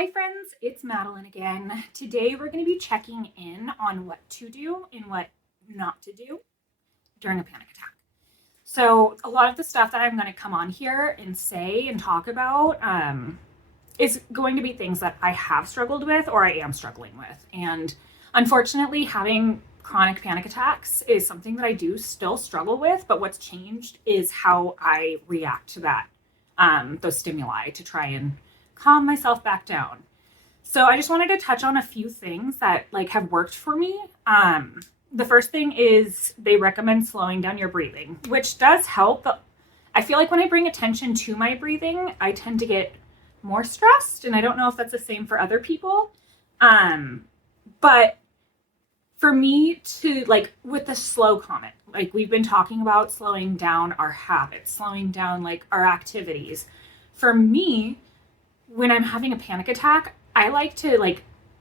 Hi friends, it's Madeline again. Today we're going to be checking in on what to do and what not to do during a panic attack. So a lot of the stuff that I'm going to come on here and say and talk about is going to be things that I have struggled with or I am struggling with. And unfortunately, having chronic panic attacks is something that I do still struggle with, but what's changed is how I react to that, those stimuli to try and calm myself back down. So I just wanted to touch on a few things that have worked for me. The first thing is they recommend slowing down your breathing, which does help. But I feel like when I bring attention to my breathing, I tend to get more stressed, and I don't know if that's the same for other people. But for me to with the slow comment, we've been talking about slowing down our habits, slowing down our activities. For me, when I'm having a panic attack, I like to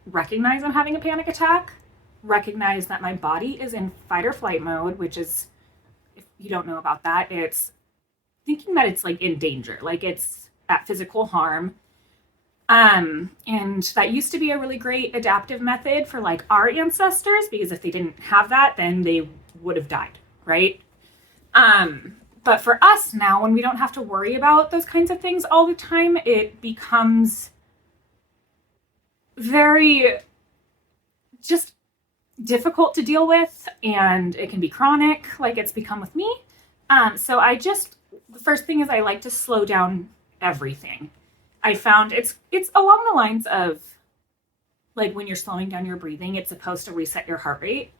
recognize I'm having a panic attack, recognize that my body is in fight or flight mode, which is, if you don't know about that, it's thinking that it's in danger, it's at physical harm. And that used to be a really great adaptive method for our ancestors, because if they didn't have that, then they would have died, right? But for us now, when we don't have to worry about those kinds of things all the time, it becomes very just difficult to deal with, and it can be chronic, like it's become with me. So the first thing is I like to slow down everything. I found it's along the lines of when you're slowing down your breathing, it's supposed to reset your heart rate.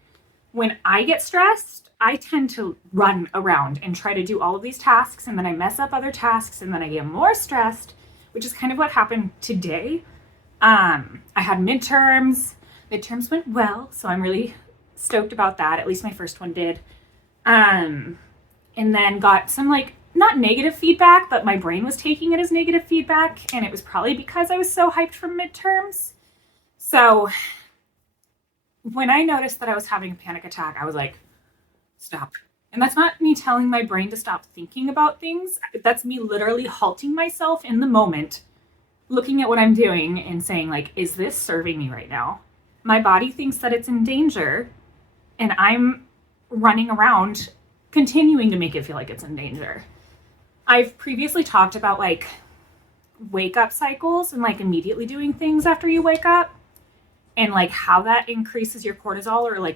When I get stressed, I tend to run around and try to do all of these tasks, and then I mess up other tasks, and then I get more stressed, which is kind of what happened today. I had midterms. Midterms went well, so I'm really stoked about that. At least my first one did. And then got some not negative feedback, but my brain was taking it as negative feedback, and it was probably because I was so hyped from midterms. So when I noticed that I was having a panic attack, I was like, stop. And that's not me telling my brain to stop thinking about things. That's me literally halting myself in the moment, looking at what I'm doing and saying, is this serving me right now? My body thinks that it's in danger, and I'm running around continuing to make it feel like it's in danger. I've previously talked about wake up cycles and immediately doing things after you wake up, and how that increases your cortisol or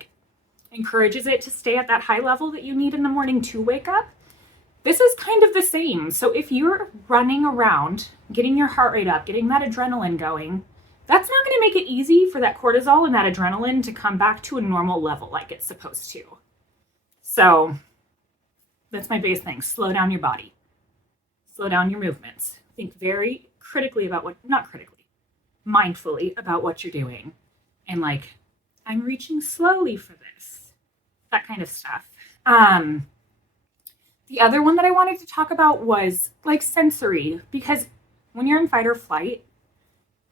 encourages it to stay at that high level that you need in the morning to wake up. This is kind of the same. So if you're running around, getting your heart rate up, getting that adrenaline going, that's not going to make it easy for that cortisol and that adrenaline to come back to a normal level like it's supposed to. So that's my biggest thing. Slow down your body. Slow down your movements. Think very critically about not critically, mindfully about what you're doing. And I'm reaching slowly for this. That kind of stuff. The other one that I wanted to talk about was sensory, because when you're in fight or flight,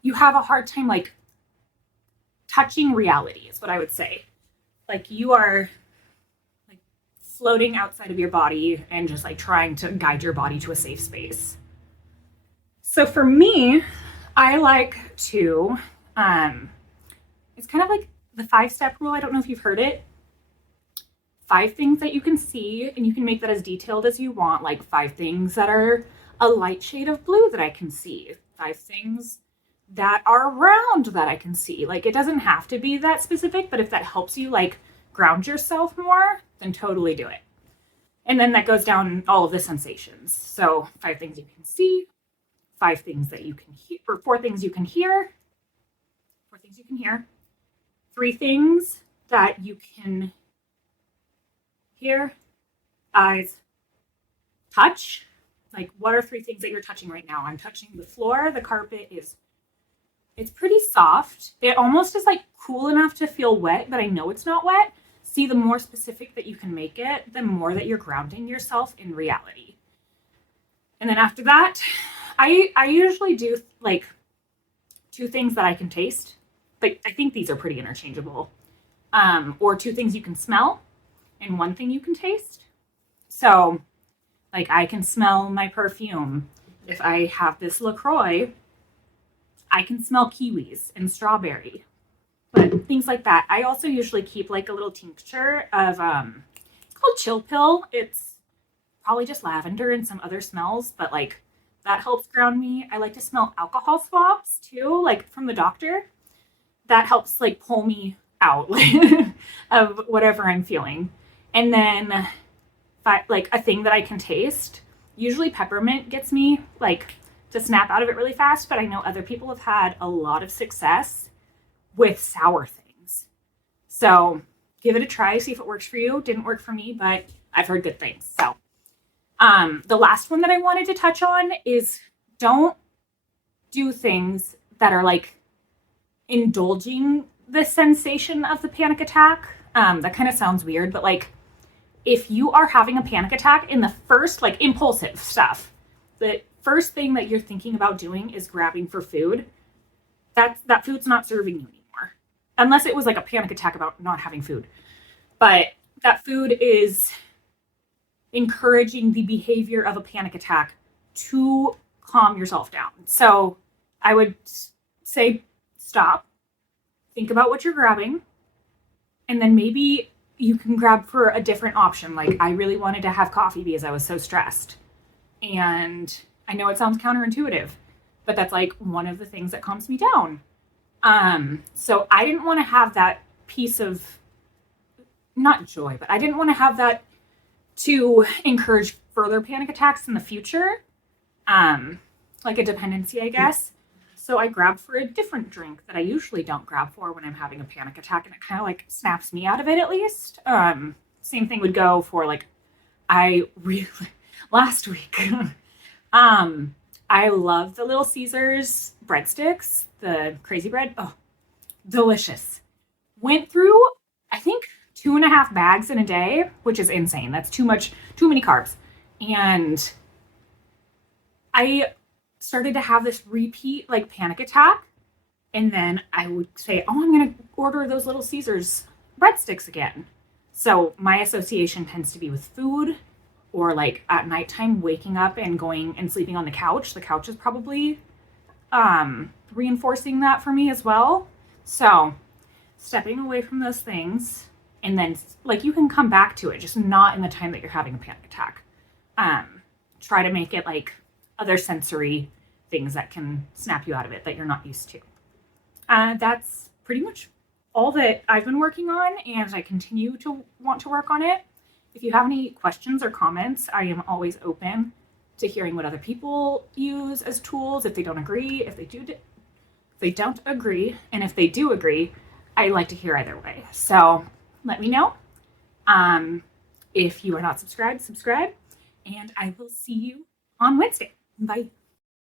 you have a hard time touching reality, is what I would say. You are floating outside of your body and just trying to guide your body to a safe space. So for me, I like to it's kind of the 5-step rule. I don't know if you've heard it. 5 things that you can see, and you can make that as detailed as you want, 5 things that are a light shade of blue that I can see, 5 things that are round that I can see. It doesn't have to be that specific, but if that helps you ground yourself more, then totally do it. And then that goes down all of the sensations. So 5 things you can see, 5 things that you can hear, or 4 things you can hear, 4 things you can hear, 3 things that you can hear, eyes, touch. What are 3 things that you're touching right now? I'm touching the floor. The carpet it's pretty soft. It almost is cool enough to feel wet, but I know it's not wet. See, the more specific that you can make it, the more that you're grounding yourself in reality. And then after that, I usually do 2 things that I can taste. But I think these are pretty interchangeable. Or 2 things you can smell and 1 thing you can taste. So I can smell my perfume. If I have this LaCroix, I can smell kiwis and strawberry, but things like that. I also usually keep like a little tincture of it's called Chill Pill. It's probably just lavender and some other smells, but like that helps ground me. I like to smell alcohol swabs too, like from the doctor. That helps like pull me out of whatever I'm feeling. And then like a thing that I can taste. Usually peppermint gets me like to snap out of it really fast, but I know other people have had a lot of success with sour things. So give it a try, see if it works for you. Didn't work for me, but I've heard good things. So the last one that I wanted to touch on is don't do things that are like indulging the sensation of the panic attack. That kind of sounds weird, but like if you are having a panic attack in the first, like impulsive stuff, the first thing that you're thinking about doing is grabbing for food, that food's not serving you anymore. Unless it was like a panic attack about not having food. But that food is encouraging the behavior of a panic attack to calm yourself down. So I would say stop, think about what you're grabbing, and then maybe you can grab for a different option. Like I really wanted to have coffee because I was so stressed. And I know it sounds counterintuitive, but that's like one of the things that calms me down. So I didn't want to have that piece of not joy, but I didn't want to have that to encourage further panic attacks in the future. Like a dependency, I guess. So I grabbed for a different drink that I usually don't grab for when I'm having a panic attack, and it kind of like snaps me out of it at least. Same thing would go for like, I really, last week, I love the Little Caesars breadsticks, the crazy bread. Oh, delicious. Went through, I think, 2.5 bags in a day, which is insane. That's too many carbs. And I started to have this repeat like panic attack. And then I would say, oh, I'm going to order those Little Caesars breadsticks again. So my association tends to be with food or like at nighttime waking up and going and sleeping on the couch. The couch is probably reinforcing that for me as well. So stepping away from those things, and then like you can come back to it, just not in the time that you're having a panic attack. Try to make it like other sensory things that can snap you out of it that you're not used to. That's pretty much all that I've been working on, and I continue to want to work on it. If you have any questions or comments, I am always open to hearing what other people use as tools. If they don't agree, if they don't agree, and if they do agree, I like to hear either way. So let me know. If you are not subscribed, subscribe, and I will see you on Wednesday. Bye.